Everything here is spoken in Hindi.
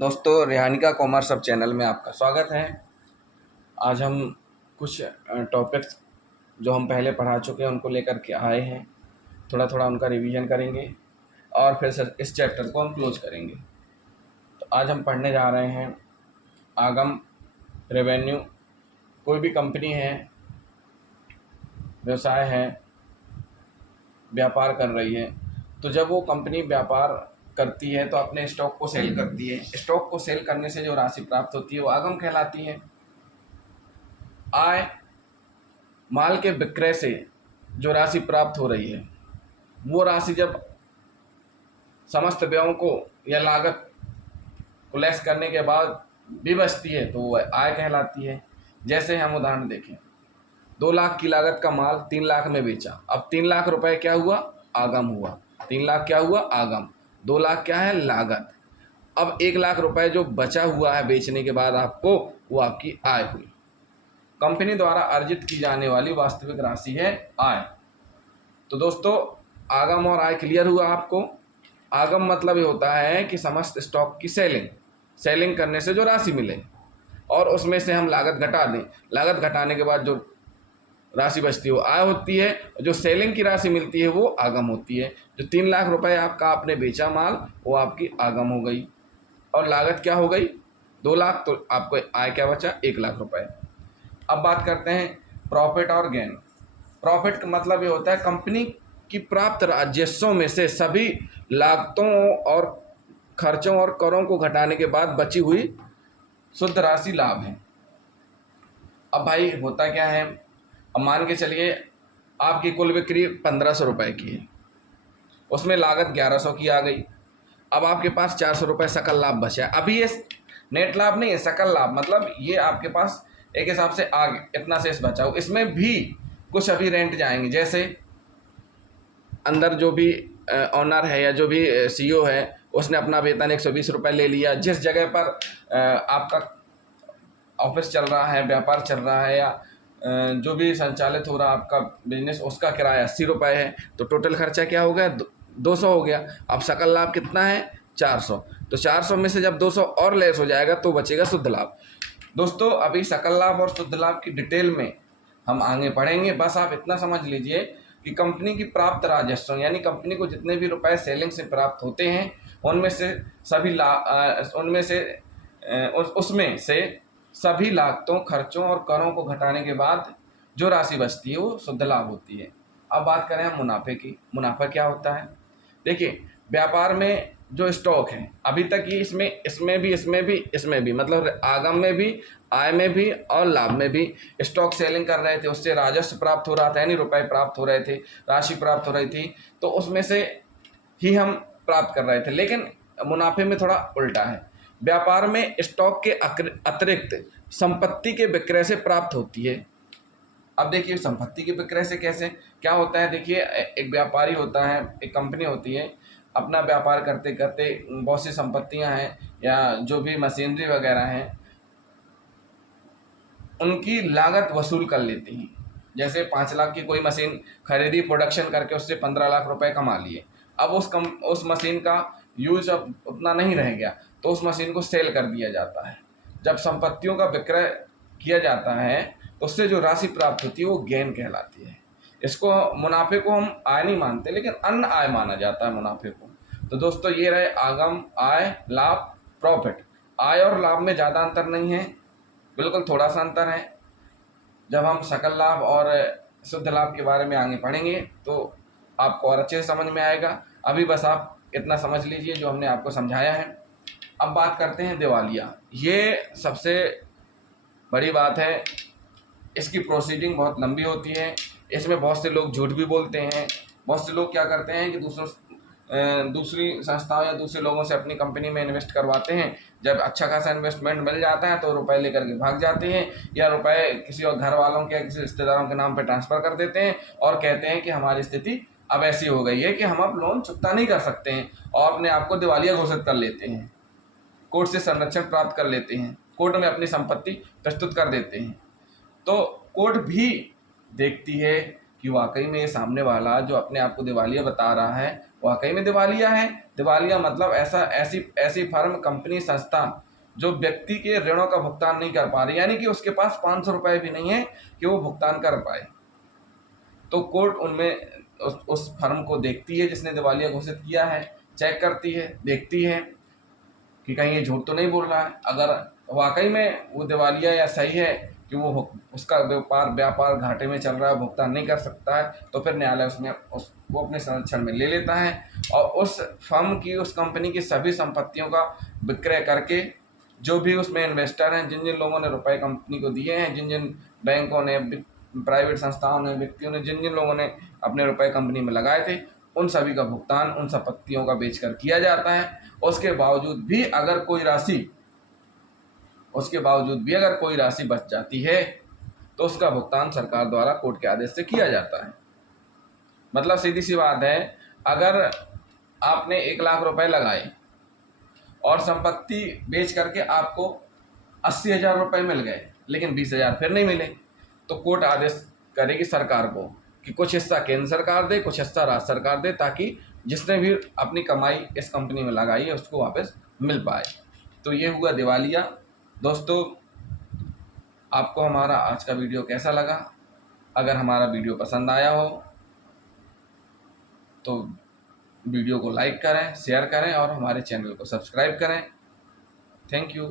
दोस्तों, रेहानिका कॉमर्स सब चैनल में आपका स्वागत है। आज हम कुछ टॉपिक्स जो हम पहले पढ़ा चुके हैं उनको लेकर के आए हैं। थोड़ा थोड़ा उनका रिवीजन करेंगे और फिर सर इस चैप्टर को हम क्लोज करेंगे। तो आज हम पढ़ने जा रहे हैं आगम रेवेन्यू। कोई भी कंपनी है, व्यवसाय है, व्यापार कर रही है, तो जब वो कंपनी व्यापार करती है तो अपने स्टॉक को सेल करती है। स्टॉक को सेल करने से जो राशि प्राप्त होती है वो आगम कहलाती है। आय, माल के विक्रय से जो राशि प्राप्त हो रही है वो राशि जब समस्त व्ययों को या लागत को लेस करने के बाद भी बचती है तो वो आय कहलाती है। जैसे हम उदाहरण देखें, 2 लाख की लागत का माल 3 लाख में बेचा। अब 3 लाख रुपए क्या हुआ? आगम हुआ। 3 लाख क्या हुआ? आगम। 2 लाख क्या है? लागत। अब 1 लाख रुपए जो बचा हुआ है बेचने के बाद आपको, वो आपकी आय हुई। कंपनी द्वारा अर्जित की जाने वाली वास्तविक राशि है आय। तो दोस्तों, आगम और आय क्लियर हुआ आपको। आगम मतलब ये होता है कि समस्त स्टॉक की सेलिंग करने से जो राशि मिले और उसमें से हम लागत घटा दें। लागत घटाने के बाद जो राशि बचती है वो आय होती है। जो सेलिंग की राशि मिलती है वो आगम होती है। जो 3 लाख रुपए आपका आपने बेचा माल, वो आपकी आगम हो गई। और लागत क्या हो गई? 2 लाख। तो आपको आय क्या बचा? 1 लाख रुपए। अब बात करते हैं प्रॉफिट और गेन। प्रॉफिट का मतलब ये होता है कंपनी की प्राप्त राजस्वों में से सभी लागतों और खर्चों और करों को घटाने के बाद बची हुई शुद्ध राशि लाभ है। अब भाई होता क्या है, अब मान के चलिए आपकी कुल बिक्री 1500 रुपये की है, उसमें लागत 1100 की आ गई। अब आपके पास 400 रुपये सकल लाभ बचा है। अभी ये नेट लाभ नहीं है, सकल लाभ मतलब ये आपके पास एक हिसाब से आगे इतना शेष बचा हो। इसमें भी कुछ अभी रेंट जाएंगे। जैसे अंदर जो भी ऑनर है या जो भी सीईओ है, उसने अपना वेतन 120 रुपये ले लिया। जिस जगह पर आपका ऑफिस चल रहा है, व्यापार चल रहा है, या जो भी संचालित हो रहा है आपका बिजनेस, उसका किराया 80 रुपये है। तो टोटल खर्चा क्या हो गया? 200 हो गया। अब सकल लाभ कितना है? 400। तो 400 में से जब 200 और लेस हो जाएगा तो बचेगा शुद्ध लाभ। दोस्तों, अभी सकल लाभ और शुद्ध लाभ की डिटेल में हम आगे पढ़ेंगे। बस आप इतना समझ लीजिए कि कंपनी की प्राप्त राजस्व, यानी कंपनी को जितने भी रुपए सेलिंग से प्राप्त होते हैं उनमें से सभी उसमें से सभी लागतों, खर्चों और करों को घटाने के बाद जो राशि बचती है वो शुद्ध लाभ होती है। अब बात करें हम मुनाफे की। मुनाफा क्या होता है? देखिए, व्यापार में जो स्टॉक है, अभी तक ये इसमें भी मतलब आगम में भी, आय में भी और लाभ में भी स्टॉक सेलिंग कर रहे थे। उससे राजस्व प्राप्त हो रहा था, यानी रुपए प्राप्त हो रहे थे, राशि प्राप्त हो रही थी, तो उसमें से ही हम प्राप्त कर रहे थे। लेकिन मुनाफे में थोड़ा उल्टा है। व्यापार में स्टॉक के अतिरिक्त संपत्ति के विक्रय से प्राप्त होती है। अब देखिए, संपत्ति के विक्रय से कैसे क्या होता है? देखिए, एक व्यापारी होता है, एक कंपनी होती है, अपना व्यापार करते करते बहुत सी संपत्तियां हैं या जो भी मशीनरी वगैरह हैं उनकी लागत वसूल कर लेती हैं। जैसे 5 लाख की कोई मशीन खरीदी, प्रोडक्शन करके उससे 15 लाख रुपए कमा लिए। अब उस मशीन का यूज अब उतना नहीं रह गया, तो उस मशीन को सेल कर दिया जाता है। जब संपत्तियों का विक्रय किया जाता है तो उससे जो राशि प्राप्त होती है वो गेन कहलाती है। इसको, मुनाफे को हम आय नहीं मानते, लेकिन अन्य आय माना जाता है मुनाफे को। तो दोस्तों, ये रहे आगम, आय, लाभ, प्रॉफिट। आय और लाभ में ज़्यादा अंतर नहीं है, बिल्कुल थोड़ा सा अंतर है। जब हम सकल लाभ और शुद्ध लाभ के बारे में आगे पढ़ेंगे तो आपको और अच्छे से समझ में आएगा। अभी बस आप इतना समझ लीजिए जो हमने आपको समझाया है। अब बात करते हैं दिवालिया। ये सबसे बड़ी बात है। इसकी प्रोसीडिंग बहुत लंबी होती है। इसमें बहुत से लोग झूठ भी बोलते हैं। बहुत से लोग क्या करते हैं कि दूसरी संस्थाओं या दूसरे लोगों से अपनी कंपनी में इन्वेस्ट करवाते हैं। जब अच्छा खासा इन्वेस्टमेंट मिल जाता है तो रुपए लेकर के भाग जाते हैं, या रुपए किसी और घर वालों के या किसी रिश्तेदारों के नाम पर ट्रांसफ़र कर देते हैं और कहते हैं कि हमारी स्थिति अब ऐसी हो गई है कि हम अब लोन चुकता नहीं कर सकते हैं, और अपने आप को दिवालिया घोषित कर लेते हैं। कोर्ट से संरक्षण प्राप्त कर लेते हैं, कोर्ट में अपनी संपत्ति प्रस्तुत कर देते हैं। तो कोर्ट भी देखती है कि वाकई में ये सामने वाला जो अपने आप को दिवालिया बता रहा है वाकई में दिवालिया है। दिवालिया मतलब ऐसी ऐसी फर्म, कंपनी, संस्था जो व्यक्ति के ऋणों का भुगतान नहीं कर पा रही, यानी कि उसके पास 500 रुपये भी नहीं है कि वो भुगतान कर पाए। तो कोर्ट उनमें उस फर्म को देखती है जिसने दिवालिया घोषित किया है, चेक करती है, देखती है कि कहीं ये झूठ तो नहीं बोल रहा है। अगर वाकई में वो दिवालिया या सही है कि उसका व्यापार घाटे में चल रहा है, भुगतान नहीं कर सकता है, तो फिर न्यायालय वो अपने संरक्षण में ले लेता है और उस फर्म की, उस कंपनी की सभी संपत्तियों का विक्रय करके जो भी उसमें इन्वेस्टर हैं, जिन जिन लोगों ने रुपए कंपनी को दिए हैं, जिन जिन बैंकों ने, प्राइवेट संस्थाओं ने, व्यक्तियों ने, जिन जिन लोगों ने अपने रुपए कंपनी में लगाए थे, उन सभी का भुगतान उन संपत्तियों का बेचकर किया जाता है। उसके बावजूद भी अगर कोई राशि बच जाती है तो उसका भुगतान सरकार द्वारा कोर्ट के आदेश से किया जाता है। मतलब सीधी सी बात है, अगर आपने 1 लाख रुपए लगाए और संपत्ति बेच करके आपको 80,000 रुपये मिल गए, लेकिन 20,000 फिर नहीं मिले, तो कोर्ट आदेश करेगी सरकार को कि कुछ हिस्सा केंद्र सरकार दे, कुछ हिस्सा राज्य सरकार दे, ताकि जिसने भी अपनी कमाई इस कंपनी में लगाई है उसको वापस मिल पाए। तो ये हुआ दिवालिया। दोस्तों, आपको हमारा आज का वीडियो कैसा लगा? अगर हमारा वीडियो पसंद आया हो तो वीडियो को लाइक करें, शेयर करें और हमारे चैनल को सब्सक्राइब करें। Thank you.